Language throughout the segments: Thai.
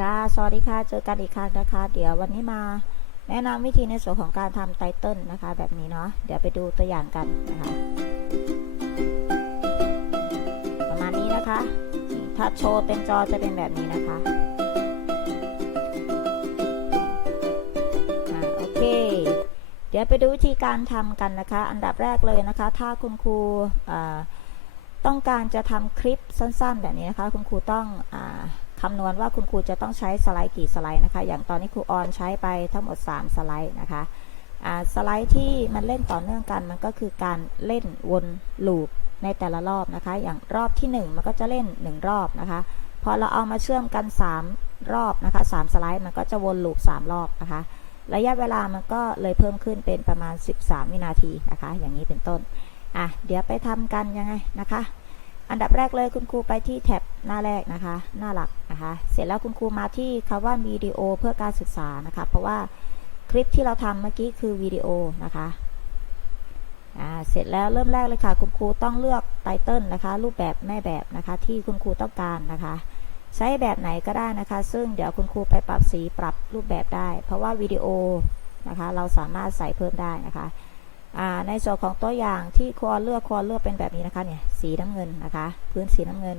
ค่ะ สวัสดีค่ะ เจอกันอีกครั้งนะคะ เดี๋ยววันนี้มาแนะนำวิธีในส่วนของการทำไตเติลนะคะ แบบนี้เนาะ เดี๋ยวไปดูตัวอย่างกันนะคะ ประมาณนี้นะคะ ถ้าโชว์เต็มจอจะเป็นแบบนี้นะคะโอเค เดี๋ยวไปดูวิธีการทำกันนะคะ อันดับแรกเลยนะคะ ถ้าคุณครูต้องการจะทำคลิปสั้น ๆ แบบนี้นะคะ คุณครูต้องอา คำนวณว่าคุณครูจะต้องใช้สไลด์กี่สไลด์นะคะ อย่างตอนนี้ครูออนใช้ไปทั้งหมด 3 สไลด์นะคะสไลด์ที่มันเล่นต่อเนื่องกันมันก็คือการเล่นวนลูปในแต่ละรอบนะคะ อย่างรอบที่ 1 มันก็จะเล่น 1 รอบนะคะ พอเราเอามาเชื่อมกัน 3 รอบนะคะ3สไลด์มันก็จะวนลูป3รอบนะคะ ระยะเวลามันก็เลยเพิ่มขึ้นเป็นประมาณ 13 วินาทีนะคะ อย่างนี้เป็นต้น อะ เดี๋ยวไปทำกันยังไงนะคะ อันดับแรกเลยคุณครูไปที่แท็บหน้าแรกนะคะ หน้าหลักนะคะ เสร็จแล้วคุณครูมาที่คำว่าวิดีโอเพื่อการศึกษานะคะ เพราะว่าคลิปที่เราทำเมื่อกี้คือวิดีโอนะคะเสร็จแล้วเริ่มแรกเลยค่ะ คุณครูต้องเลือกไตเติลนะคะ รูปแบบแม่แบบนะคะ ที่คุณครูต้องการนะคะ ใช้แบบไหนก็ได้นะคะ ซึ่งเดี๋ยวคุณครูไปปรับสีปรับรูปแบบได้ เพราะว่าวิดีโอนะคะ เราสามารถใส่เพิ่มได้นะคะ ในส่วนของตัวอย่างที่ครัวเลือกครัวเลือกเป็นแบบนี้นะคะเนี่ยสีน้ำเงินนะคะ พื้นสีน้ำเงิน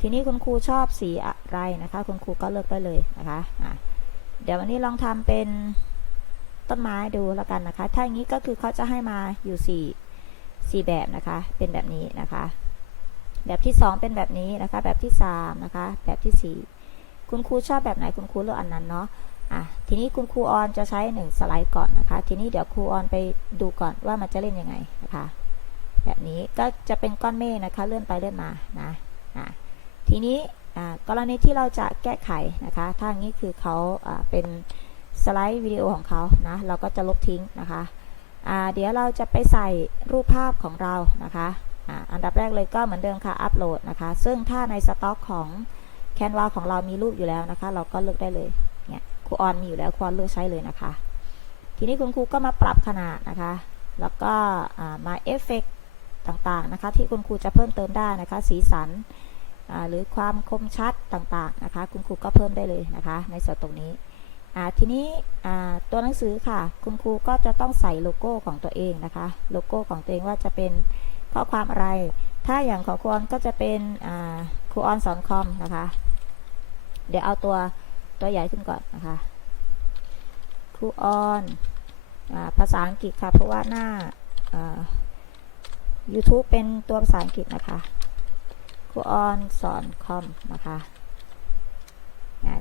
ทีนี้คุณครูชอบสีอะไรนะคะ คุณครูก็เลือกได้เลยนะคะะเดี๋ยววันนี้ลองทำเป็นต้นไม้ดูแล้วกันนะคะ ถ้าอย่างนี้ก็คือเขาจะให้มาอยู่สี่สี่แบบนะคะ เป็นแบบนี้นะคะ แบบที่ 2 เป็นแบบนี้นะคะ แบบที่3นะคะ แบบที่ 4 คุณครูชอบแบบไหนคุณครูเลือกอันนั้นเนาะ อะทีนี้คุณครูออนจะใช้ 1 สไลด์ก่อนนะคะ ทีนี้เดี๋ยวครูออนไปดูก่อนว่ามันจะเล่นยังไงนะคะ แบบนี้ก็จะเป็นก้อนเมฆนะคะเลื่อนไปเลื่อนมานะอะทีนี้อ่ากรณีที่เราจะแก้ไขนะคะถ้าอย่างนี้คือเขาอ่าเป็นสไลด์วิดีโอของเขานะเราก็จะลบทิ้งนะคะอ่าเดี๋ยวเราจะไปใส่รูปภาพของเรานะคะอ่าอันดับแรกเลยก็เหมือนเดิมค่ะอัปโหลดนะคะ ซึ่งถ้าในสต็อกของ Canva ของเรามีรูปอยู่แล้วนะคะ เราก็เลือกได้เลย ครูออนมีอยู่แล้วครูออนเลือกใช้เลยนะคะ ทีนี้คุณครูก็มาปรับขนาดนะคะ แล้วก็มาเอฟเฟกต่างๆนะคะ ที่คุณครูจะเพิ่มเติมได้นะคะ สีสันหรือความคมชัดต่างๆนะคะ คุณครูก็เพิ่มได้เลยนะคะ ในส่วนตรงนี้ทีนี้ตัวหนังสือค่ะ คุณครูก็จะต้องใส่โลโก้ของตัวเองนะคะ โลโก้ของตัวเองว่าจะเป็นข้อความอะไร ถ้าอย่างของครูออนก็จะเป็นครูออนสอนคอมนะคะ เดี๋ยวเอาตัว ตัวใหญ่ขึ้นก่อนนะคะครูออนภาษาอังกฤษค่ะ เพราะว่าหน้า YouTube เป็นตัวภาษาอังกฤษนะคะครูออนสอนคอมนะคะ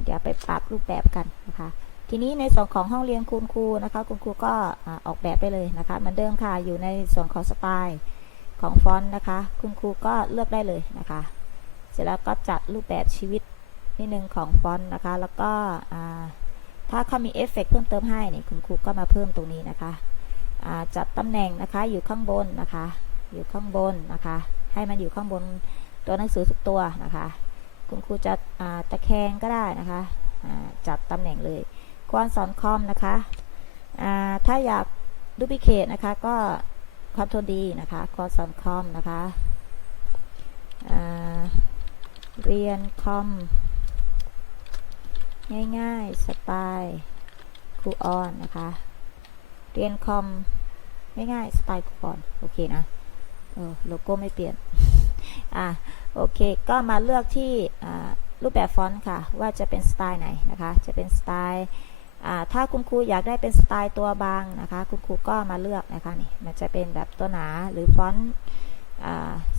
เดี๋ยวไปปรับรูปแบบกันนะคะ ทีนี้ในส่วนของห้องเรียนคุณครูนะคะ คุณครูก็อออกแบบไปเลยนะคะเหมือนเดิมค่ะ อยู่ในส่วนของสไตล์ของฟอนต์นะคะ คุณครูก็เลือกได้เลยนะคะ เสร็จแล้วก็จัดรูปแบบชีวิต นิดนึงของฟอนต์นะคะ แล้วก็ถ้าเขามีเอฟเฟกเพิ่มเติมให้เนี่ยคุณครูก็มาเพิ่มตรงนี้นะคะจัดตำแหน่งนะคะอยู่ข้างบนนะคะ อยู่ข้างบนนะคะ ให้มันอยู่ข้างบนตัวหนังสือทุกตัวนะคะ คุณครูจะตะแคงก็ได้นะคะจัดตำแหน่งเลยควรสอนคอมนะคะถ้าอยากดูพิเคตนะคะก็คอนโทรลดีนะคะคอร์สอนคอมนะคะเรียนคอม ง่ายๆสไตล์ครูออนนะคะ เรียนคอมง่ายๆสไตล์ครูออนโอเคนะเออโลโก้ไม่เปลี่ยน อะโอเค ก็มาเลือกที่รูปแบบฟอนต์ค่ะ ว่าจะเป็นสไตล์ไหนนะคะ จะเป็นสไตล์ถ้าคุณครูอยากได้เป็นสไตล์ตัวบางนะคะ คุณครูก็มาเลือกนะคะนี่มันจะเป็นแบบตัวหนาหรือฟอนต์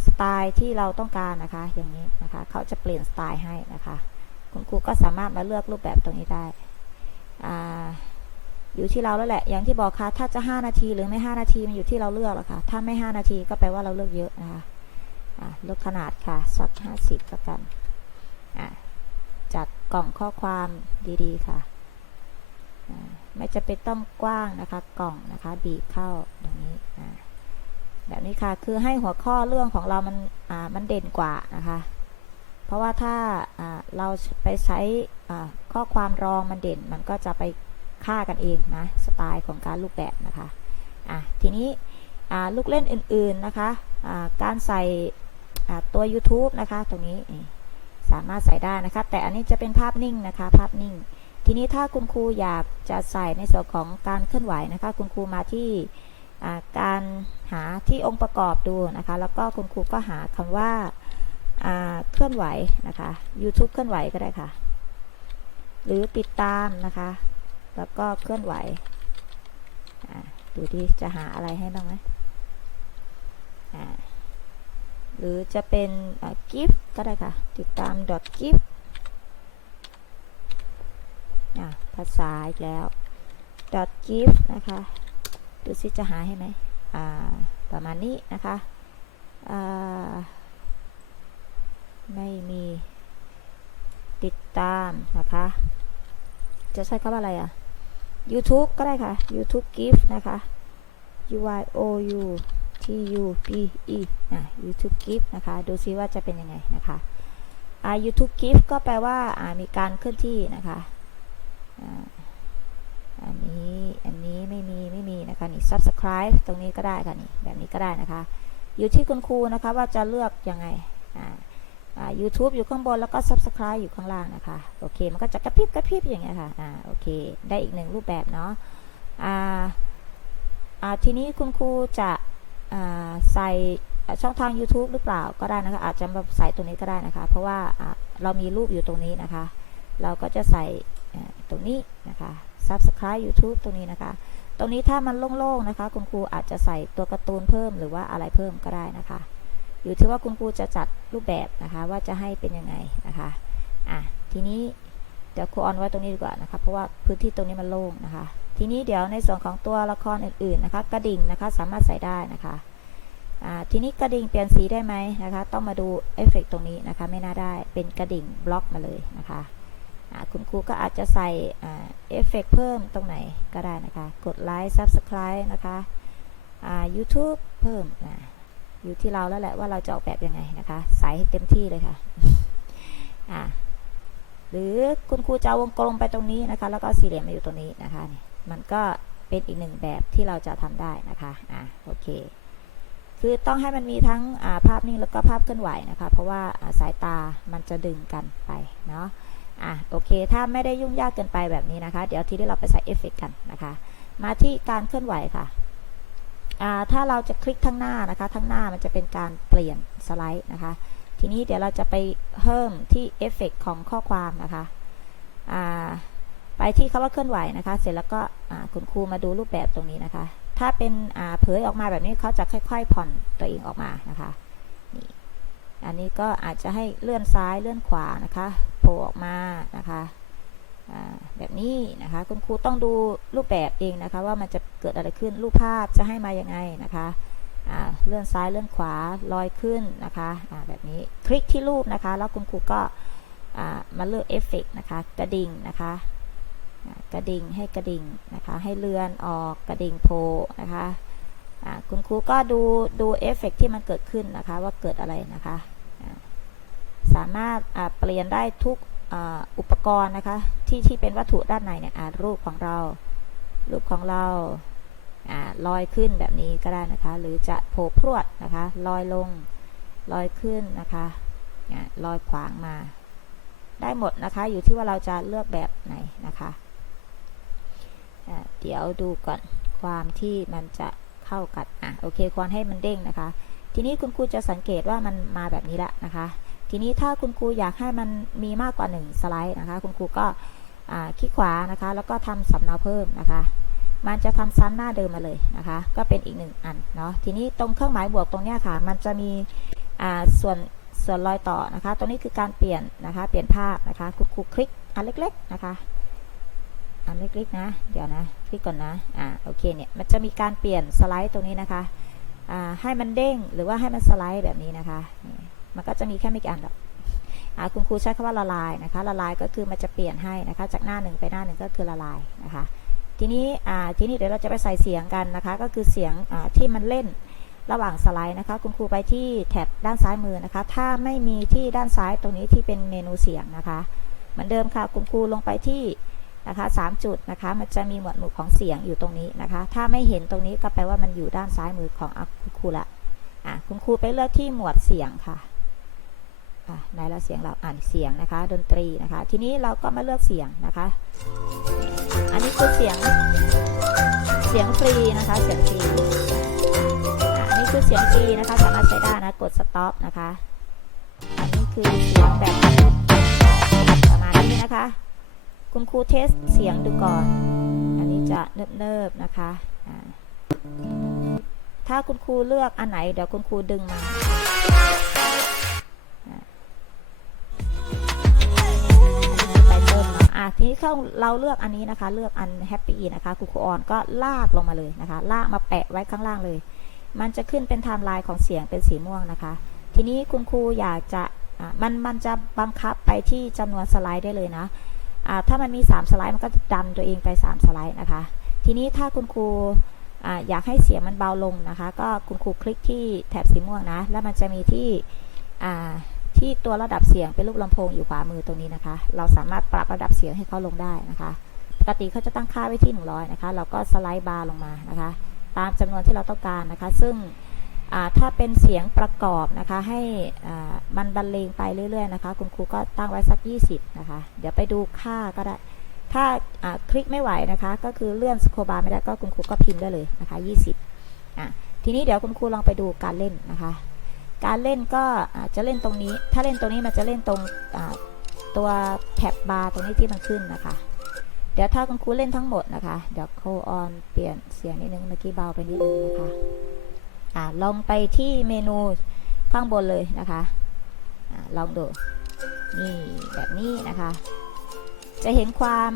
สไตล์ที่เราต้องการนะคะ อย่างนี้นะคะ เขาจะเปลี่ยนสไตล์ให้นะคะ คุณครูก็สามารถมาเลือกรูปแบบตรงนี้ได้ออยู่ที่เราแล้วแหละ อย่างที่บอกค่ะ ถ้าจะ 5 นาทีหรือไม่ 5 นาที มันอยู่ที่เราเลือกแล้วค่ะ ถ้าไม่ 5 นาทีก็แปลว่าเราเลือกเยอะนะคะเลือกขนาดค่ะ สัก 50ก็กันจัดกล่องข้อความดีๆค่ะ ไม่จะเป็นต้องกว้างนะคะ กล่องนะคะ บีบเข้าอย่างนี้ แบบนี้ค่ะ คือให้หัวข้อเรื่องของเรามันมันเด่นกว่านะคะ เพราะว่าถ้าเราไปใช้ข้อความรองมันเด่น มันก็จะไปฆ่ากันเองนะสไตล์ของการรูปแบบนะคะะทีนี้ลูกเล่นอื่นๆนะคะการใส่ตัว YouTube นะคะ ตรงนี้สามารถใส่ได้นะคะ แต่อันนี้จะเป็นภาพนิ่งนะคะ ภาพนิ่ง ทีนี้ถ้าคุณครูอยากจะใส่ในส่วนของการเคลื่อนไหวนะคะ คุณครูมาที่การหาที่องค์ประกอบดูนะคะ แล้วก็คุณครูก็หาคำว่า เคลื่อนไหวนะคะ YouTube เคลื่อนไหวก็ได้ค่ะ หรือติดตามนะคะ แล้วก็เคลื่อนไหวดูที่จะหาอะไรให้บ้างไหมหรือจะเป็นกิฟก็ได้ค่ะ ติดตาม .gift ภาษาอีกแล้ว .gift นะคะ ดูซิจะหาให้ไหมประมาณนี้นะคะ ไม่มีติดตามนะคะ จะใช้คำอะไรอะ YouTube ก็ได้ค่ะ YouTube gift นะคะ U Y O U T U P E อะ YouTube gift นะคะ ดูซิว่าจะเป็นยังไงนะคะอ่า YouTube gift ก็แปลว่าอ่ามีการเคลื่อนที่นะคะอ่าอันนี้อันนี้ไม่มีไม่มีนะคะนี่ subscribe ตรงนี้ก็ได้ค่ะนี่แบบนี้ก็ได้นะคะ อยู่ที่คุณครูนะคะว่าจะเลือกยังไงอ่า YouTube อยู่ข้างบนแล้วก็ subscribe อยู่ข้างล่างนะคะ โอเค มันก็จะกระพริบกระพริบอย่างเงี้ยค่ะอ่าโอเค ได้อีกหนึ่งรูปแบบเนาะอ่าอ่าทีนี้คุณครูจะอ่าใส่ช่องทาง YouTube หรือเปล่าก็ได้นะคะ อาจจะมาใส่ตรงนี้ก็ได้นะคะ เพราะว่าเรามีรูปอยู่ตรงนี้นะคะ เราก็จะใส่ตรงนี้นะคะ Subscribe YouTube ตรงนี้นะคะ ตรงนี้ถ้ามันโล่งๆนะคะ คุณครูอาจจะใส่ตัวการ์ตูนเพิ่มหรือว่าอะไรเพิ่มก็ได้นะคะ อยู่ที่ว่าคุณครูจะจัดรูปแบบนะคะว่าจะให้เป็นยังไงนะคะอะทีนี้เดี๋ยวครูออนไว้ตรงนี้ดีกว่านะคะเพราะว่าพื้นที่ตรงนี้มันโล่งนะคะ ทีนี้เดี๋ยวในส่วนของตัวละครอื่นๆนะคะกระดิ่งนะคะสามารถใส่ได้นะคะอ่าทีนี้กระดิ่งเปลี่ยนสีได้ไหมนะคะ ต้องมาดูเอฟเฟกตรงนี้นะคะ ไม่น่าได้เป็นกระดิ่งบล็อกมาเลยนะคะอ่าคุณครูก็อาจจะใส่อ่าเอฟเฟกเพิ่มตรงไหนก็ได้นะคะ กดไลค์ Subscribe นะคะอ่า YouTube เพิ่มนะ อยู่ที่เราแล้วแหละว่าเราจะออกแบบยังไงนะคะ ใส่ให้เต็มที่เลยค่ะอ่าหรือคุณครูจะเอาวงกลมไปตรงนี้นะคะ แล้วก็สี่เหลี่ยมมาอยู่ตรงนี้นะคะนี่มันก็เป็นอีกหนึ่งแบบที่เราจะทำได้นะคะอ่าโอเค คือต้องให้มันมีทั้งาภาพนิ่งแล้วก็ภาพเคลื่อนไหวนะคะ เพราะว่าาสายตามันจะดึงกันไปเนาะอะโอเค ถ้าไม่ได้ยุ่งยากเกินไปแบบนี้นะคะ เดี๋ยวทีนี้เราไปใส่เอฟเฟกกันนะคะ มาที่การเคลื่อนไหวค่ะ ถ้าเราจะคลิกทั้งหน้านะคะ ทั้งหน้ามันจะเป็นการเปลี่ยนสไลด์นะคะ ทีนี้เดี๋ยวเราจะไปเพิ่มที่เอฟเฟกต์ของข้อความนะคะไปที่คำว่าเคลื่อนไหวนะคะ เสร็จแล้วก็คุณครูมาดูรูปแบบตรงนี้นะคะ ถ้าเป็นเผยออกมาแบบนี้เขาจะค่อย ๆ ผ่อนตัวเองออกมานะคะนี่อันนี้ก็อาจจะให้เลื่อนซ้ายเลื่อนขวานะคะ โผล่ออกมานะคะ แบบนี้นะคะคุณครูต้องดูรูปแบบเองนะคะว่ามันจะเกิดอะไรขึ้นรูปภาพจะให้มายังไงนะคะเลื่อนซ้ายเลื่อนขวาลอยขึ้นนะคะแบบนี้คลิกที่รูปนะคะแล้วคุณครูก็มาเลือกเอฟเฟกนะคะกระดิ่งนะคะกระดิ่งให้กระดิ่งนะคะให้เลื่อนออกกระดิ่งโผล่นะคะคุณครูก็ดูดูเอฟเฟกที่มันเกิดขึ้นนะคะว่าเกิดอะไรนะคะสามารถเปลี่ยนได้ทุก อุปกรณ์นะคะที่ที่เป็นวัตถุด้านในเนี่ยอ่ารูปของเรา รูปของเราอลอยขึ้นแบบนี้ก็ได้นะคะ หรือจะโผล่พรวดนะคะลอยลงลอยขึ้นนะคะลอยขวางมา ได้หมดนะคะอยู่ที่ว่าเราจะเลือกแบบไหนนะคะเดี๋ยวดูก่อนความที่มันจะเข้ากันอะโอเคควรให้มันเด้งนะคะ ทีนี้คุณครูจะสังเกตว่ามันมาแบบนี้แล้วนะคะ ทีนี้ถ้าคุณครูอยากให้มันมีมากกว่า 1 สไลด์นะคะ คุณครูก็คลิกขวานะคะ แล้วก็ทำสำเนาเพิ่มนะคะ มันจะทำซ้ำหน้าเดิมมาเลยนะคะ ก็เป็นอีกหนึ่งอันเนาะ ทีนี้ตรงเครื่องหมายบวกตรงเนี้ยค่ะ มันจะมีส่วนส่วนรอยต่อนะคะ ตรงนี้คือการเปลี่ยนนะคะ เปลี่ยนภาพนะคะ คุณครูคลิกอันเล็กๆนะคะอันเล็กๆนะ เดี๋ยวนะคลิกก่อนนะ อ่า โอเคเนี่ย มันจะมีการเปลี่ยนสไลด์ตรงนี้นะคะ อ่า ให้มันเด้งหรือว่าให้มันสไลด์แบบนี้นะคะ มันก็จะมีแค่ไม่กี่อันหรอกคุณครูใช้คำว่าละลายนะคะ ละลายก็คือมันจะเปลี่ยนให้นะคะ จากหน้าหนึ่งไปหน้าหนึ่งก็คือละลายนะคะ ทีนี้ทีนี้เดี๋ยวเราจะไปใส่เสียงกันนะคะ ก็คือเสียงที่มันเล่นระหว่างสไลด์นะคะ คุณครูไปที่แท็บด้านซ้ายมือนะคะ ถ้าไม่มีที่ด้านซ้ายตรงนี้ที่เป็นเมนูเสียงนะคะ เหมือนเดิมค่ะ คุณครูลงไปที่นะคะสามจุดนะคะ มันจะมีหมวดหมู่ของเสียงอยู่ตรงนี้นะคะ ถ้าไม่เห็นตรงนี้ก็แปลว่ามันอยู่ด้านซ้ายมือของคุณครูละอะคุณครูไปเลือกที่หมวดเสียงค่ะ อะไหนละเสียงเราอ่านเสียงนะคะ ดนตรีนะคะ ทีนี้เราก็มาเลือกเสียงนะคะ อันนี้คือเสียงเสียงฟรีนะคะ เสียงฟรีอันนี้คือเสียงฟรีนะคะ สามารถใช้ได้นะกด stop นะคะ อันนี้คือเสียงแบบประมาณนี้นะคะ คุณครูเทสเสียงดูก่อน อันนี้จะเนิบๆนะคะถ้าคุณครูเลือกอันไหนเดี๋ยวคุณครูดึงมา อะทีนี้เข้าเราเลือกอันนี้นะคะ เลือกอันแฮปปี้นะคะคุณครูออนก็ลากลงมาเลยนะคะ ลากมาแปะไว้ข้างล่างเลย มันจะขึ้นเป็นไทม์ไลน์ของเสียงเป็นสีม่วงนะคะ ทีนี้คุณครูอยากจะะมันมันจะบังคับไปที่จำนวนสไลด์ได้เลยนะถ้ามันมี 3 สไลด์มันก็จะดันตัวเองไป 3 สไลด์นะคะ ทีนี้ถ้าคุณครูออยากให้เสียงมันเบาลงนะคะ ก็คุณครูคลิกที่แถบสีม่วงนะ แล้วมันจะมีที่ ที่ตัวระดับเสียงเป็นรูปลำโพงอยู่ขวามือตรงนี้นะคะ เราสามารถปรับระดับเสียงให้เขาลงได้นะคะ ปกติเขาจะตั้งค่าไว้ที่ 100 นะคะ เราก็สไลด์บาร์ลงมานะคะ ตามจำนวนที่เราต้องการนะคะ ซึ่งถ้าเป็นเสียงประกอบนะคะ ให้มันบรรเลงไปเรื่อยๆนะคะ คุณครูก็ตั้งไว้สัก 20 นะคะ เดี๋ยวไปดูค่าก็ได้ ถ้าอ่าคลิกไม่ไหวนะคะ ก็คือเลื่อนสโคบาร์ไม่ได้ก็คุณครูก็พิมพ์ได้เลยนะคะ 20อะทีนี้เดี๋ยวคุณครูลองไปดูการเล่นนะคะ การเล่นก็อาจะเล่นตรงนี้ ถ้าเล่นตรงนี้มันจะเล่นตรงตัวแท็บบาร์ตรงนี้ที่มันขึ้นนะคะ เดี๋ยวถ้าคุณครูเล่นทั้งหมดนะคะ เดี๋ยวโคออนเปลี่ยนเสียงนิดนึงเมื่อกี้เบาไปนิดนึงนะคะอ่าลองไปที่เมนูข้างบนเลยนะคะอาลองดูนี่แบบนี้นะคะ จะเห็นความ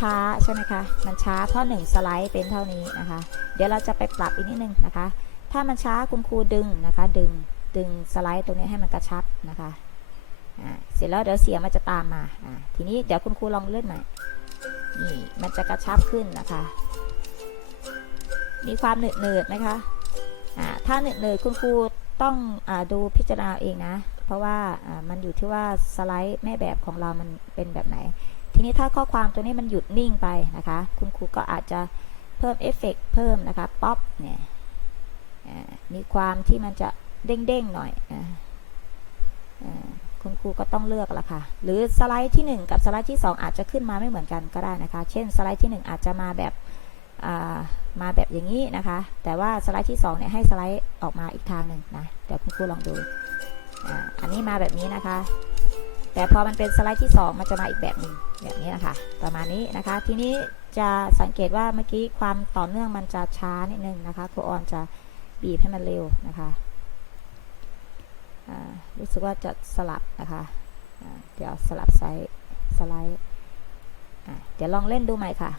ช้าๆใช่ไหมคะ มันช้าเพราะหนึ่งสไลด์เป็นเท่านี้นะคะ เดี๋ยวเราจะไปปรับอีกนิดนึงนะคะ ถ้ามันช้าคุณครูดึงนะคะดึง ดึงสไลด์ตรงนี้ให้มันกระชับนะคะเสร็จแล้วเดี๋ยวเสียงมันจะตามมาทีนี้เดี๋ยวคุณครูลองเลื่อนใหม่นี่มันจะกระชับขึ้นนะคะ มีความหนืดเนืดไหมคะถ้าเหนื่อยคุณครูต้องอดูพิจารณาเองนะ เพราะว่ามันอยู่ที่ว่าสไลด์แม่แบบของเรามันเป็นแบบไหน ทีนี้ถ้าข้อความตัวนี้มันหยุดนิ่งไปนะคะ คุณครูก็อาจจะเพิ่มเอฟเฟกต์เพิ่มนะคะ ป๊อปเนี่ยมีความที่มันจะ เด้งๆหน่อยออคุณครูก็ต้องเลือกละค่ะ หรือสไลด์ที่ 1 กับสไลด์ที่ 2 อาจจะขึ้นมาไม่เหมือนกันก็ได้นะคะ เช่นสไลด์ที่ 1 อาจจะมาแบบมาแบบอย่างนี้นะคะ แต่ว่าสไลด์ที่2เนี่ยให้สไลด์ออกมาอีกทางหนึ่งนะ เดี๋ยวคุณครูลองดูออันนี้มาแบบนี้นะคะ แต่พอมันเป็นสไลด์ที่ 2 มันจะมาอีกแบบหนึ่งแบบนี้นะคะ ประมาณนี้นะคะ ทีนี้จะสังเกตว่าเมื่อกี้ความต่อเนื่องมันจะช้านิดนึงนะคะครูออนจะบีบให้มันเร็วนะคะ รู้สึกว่าจะสลับนะคะเดี๋ยวสลับไซส์สไลด์เดี๋ยวลองเล่นดูใหม่ค่ะ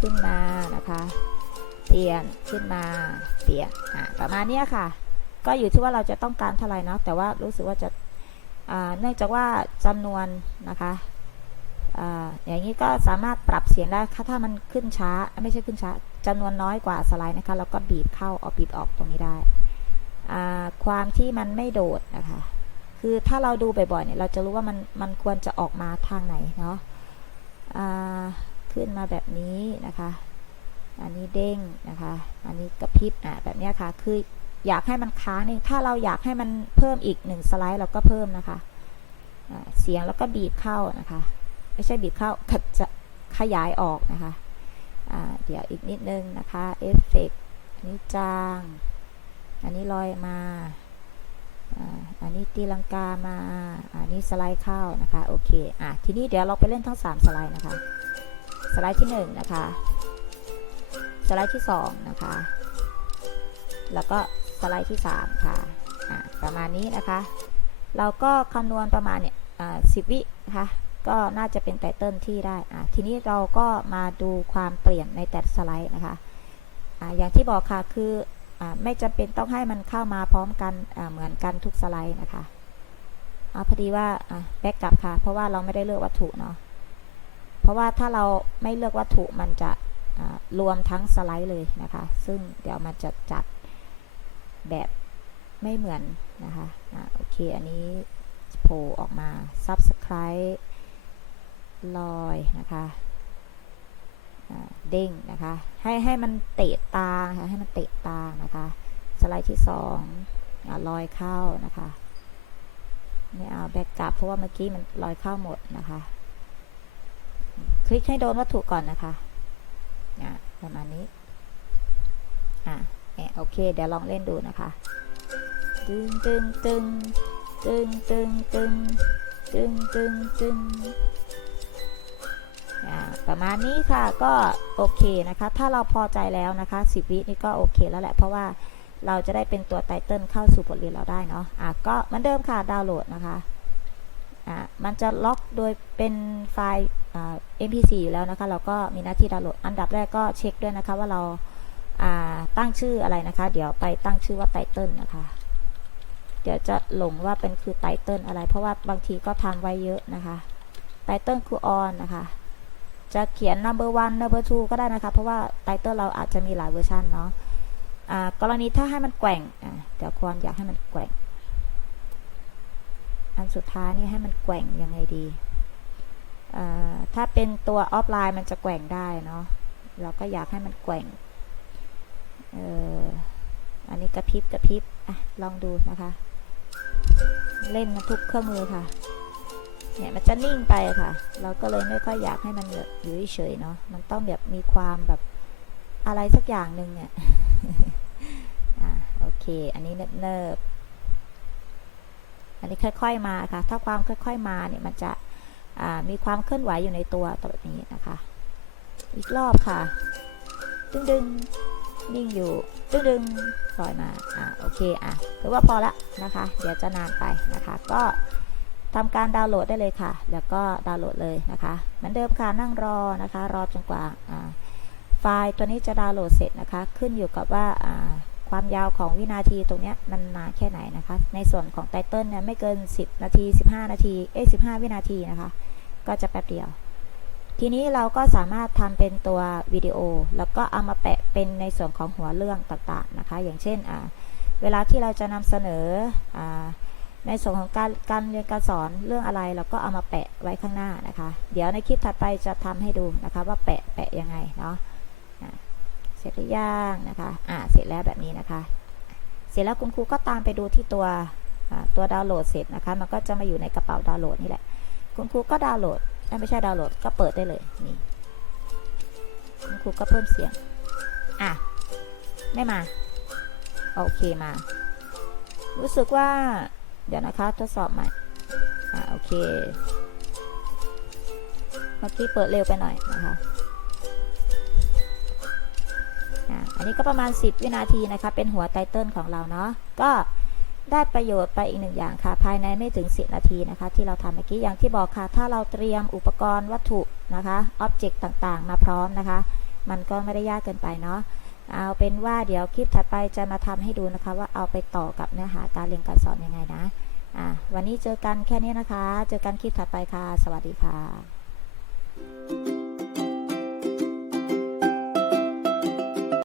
ขึ้นมานะคะ เปลี่ยนขึ้นมา เปลี่ยนประมาณนี้ค่ะ ก็อยู่ที่ว่าเราจะต้องการเท่าไหร่เนาะแต่ว่ารู้สึกว่าจะเนื่องจากว่าจำนวนนะคะออย่างนี้ก็สามารถปรับเสียงได้ถ้ามันขึ้นช้า ไม่ใช่ขึ้นช้าจำนวนน้อยกว่าสไลด์นะคะเราก็บีบเข้าเอาบีบออกตรงนี้ได้ ความที่มันไม่โดดนะคะ คือถ้าเราดูบ่อยๆเนี่ยเราจะรู้ว่ามันมันควรจะออกมาทางไหนเนาะขึ้นมาแบบนี้นะคะ อันนี้เด้งนะคะ อันนี้กระพริบอะแบบนี้ค่ะ คืออยากให้มันค้างนี่ถ้าเราอยากให้มันเพิ่มอีกหนึ่งสไลด์เราก็เพิ่มนะคะ เสียงแล้วก็บีบเข้านะคะ ไม่ใช่บีบเข้าขจะขยายออกนะคะ เดี๋ยวอีกนิดนึงนะคะ เอฟเฟกอันนี้จาง อันนี้ลอยมา อันนี้ตีลังกามา อันนี้สไลด์เข้านะคะ โอเค อะ ทีนี้เดี๋ยวเราไปเล่นทั้ง 3 สไลด์นะคะ สไลด์ที่ 1 นะคะ สไลด์ที่ 2 นะคะ แล้วก็สไลด์ที่ 3 ค่ะ อะ ประมาณนี้นะคะ เราก็คำนวณประมาณเนี่ยสิบวินะคะก็น่าจะเป็นไตเติลที่ได้ อะ ทีนี้เราก็มาดูความเปลี่ยนในแต่สไลด์นะคะ อะอย่างที่บอกค่ะคือ ไม่จำเป็นต้องให้มันเข้ามาพร้อมกันเหมือนกันทุกสไลด์นะคะเอาพอดีว่าแบ็กกลับค่ะ เพราะว่าเราไม่ได้เลือกวัตถุเนาะเพราะว่าถ้าเราไม่เลือกวัตถุมันจะรวมทั้งสไลด์เลยนะคะ ซึ่งเดี๋ยวมันจะจัดแบบไม่เหมือนนะคะอะโอเค อันนี้โผล่ออกมา subscribe ลอยนะคะ เด้งนะคะ ให้ให้มันเตะตาค่ะให้มันเตะตานะคะ สไลด์ที่สองอลอยเข้านะคะไม่เอาแบ็กกลับเพราะว่าเมื่อกี้มันลอยเข้าหมดนะคะ คลิกให้โดนวัตถุก่อนนะคะอะประมาณนี้อะเนี่ยโอเค เดี๋ยวลองเล่นดูนะคะ ตึงตึงตึงตึงตึงตึงตึงตึงตึง ประมาณนี้ค่ะก็โอเคนะคะ ถ้าเราพอใจแล้วนะคะ 10 วินี่ก็โอเคแล้วแหละ เพราะว่าเราจะได้เป็นตัวไตเติลเข้าสู่บทเรียนเราได้เนาะอะก็เหมือนเดิมค่ะดาวน์โหลดนะคะอะมันจะล็อกโดยเป็นไฟล์อ่า mp4 อยู่แล้วนะคะ เราก็มีหน้าที่ดาวน์โหลด อันดับแรกก็เช็คด้วยนะคะว่าเราอ่าตั้งชื่ออะไรนะคะ เดี๋ยวไปตั้งชื่อว่าไตเติลนะคะ เดี๋ยวจะหลงว่าเป็นคือไตเติลอะไร เพราะว่าบางทีก็ทำไว้เยอะนะคะไตเติลคือออนนะคะ จะเขียน number one number two ก็ได้นะคะ เพราะว่าไตเติลเราอาจจะมีหลายเวอร์ชันเนาะอ่ากรณีถ้าให้มันแกว่งเดี๋ยวควรอยากให้มันแกว่ง อันสุดท้ายนี่ให้มันแกว่งยังไงดีอ่าถ้าเป็นตัวออฟไลน์มันจะแกว่งได้เนาะ เราก็อยากให้มันแกว่งอออันนี้กระพริบกระพริบอะลองดูนะคะ เล่นทุกเครื่องมือค่ะ เนี่ยมันจะนิ่งไปค่ะ เราก็เลยไม่ค่อยอยากให้มันแบบอยู่เฉยเนาะ มันต้องแบบมีความแบบอะไรสักอย่างหนึ่งเนี่ยอ่าโอเค อันนี้เนิบๆอันนี้ค่อย ๆมาค่ะ ถ้าความค่อย ๆ มาเนี่ยมันจะอ่ามีความเคลื่อนไหวอยู่ในตัวตัวนี้นะคะ อีกรอบค่ะ ดึงดึงๆนิ่งอยู่ ดึงดึงๆปล่อยมา อ่า โอเค อะถือว่าพอละนะคะ เดี๋ยวจะนานไปนะคะ ก็ ทำการดาวน์โหลดได้เลยค่ะ แล้วก็ดาวน์โหลดเลยนะคะเหมือนเดิมค่ะนั่งรอนะคะ รอจนกว่าไฟล์ตัวนี้จะดาวน์โหลดเสร็จนะคะ ขึ้นอยู่กับว่าความยาวของวินาทีตรงนี้มันนานแค่ไหนนะคะ ในส่วนของไตเติลเนี่ยไม่เกิน 10 นาที 15 นาที เอ้ย15 วินาทีนะคะ ก็จะแป๊บเดียว ทีนี้เราก็สามารถทำเป็นตัววิดีโอ แล้วก็เอามาแปะเป็นในส่วนของหัวเรื่องต่างๆนะคะ อย่างเช่น เวลาที่เราจะนำเสนออ ในส่วนของการการเรียนการสอนเรื่องอะไรเราก็เอามาแปะไว้ข้างหน้านะคะ เดี๋ยวในคลิปถัดไปจะทำให้ดูนะคะว่าแปะแปะยังไงเนาะเสร็จหรือยังนะคะอ่าเสร็จแล้วแบบนี้นะคะ เสร็จแล้วคุณครูก็ตามไปดูที่ตัวตัวดาวน์โหลดเสร็จนะคะมันก็จะมาอยู่ในกระเป๋าดาวน์โหลดนี่แหละ คุณครูก็ดาวน์โหลดไม่ใช่ดาวน์โหลดก็เปิดได้เลยนี่คุณครูก็เพิ่มเสียงอะไม่มา โอเคมา รู้สึกว่า เดี๋ยวนะคะทดสอบใหม่ อะโอเค เมื่อกี้เปิดเร็วไปหน่อยนะคะอะอันนี้ก็ประมาณ 10 วินาทีนะคะ เป็นหัวไตเติลของเราเนาะ ก็ได้ประโยชน์ไปอีกหนึ่งอย่างค่ะ ภายในไม่ถึง 10 นาทีนะคะ ที่เราทำเมื่อกี้อย่างที่บอกค่ะ ถ้าเราเตรียมอุปกรณ์วัตถุนะคะอ็อบเจกต์ต่างๆ มาพร้อมนะคะ มันก็ไม่ได้ยากเกินไปเนาะ เอาเป็นว่าเดี๋ยวคลิปถัดไปจะมาทำให้ดูนะคะว่าเอาไปต่อกับเนื้อหาการเรียนการสอนยังไงนะอะวันนี้เจอกันแค่นี้นะคะ เจอกันคลิปถัดไปค่ะ สวัสดีค่ะ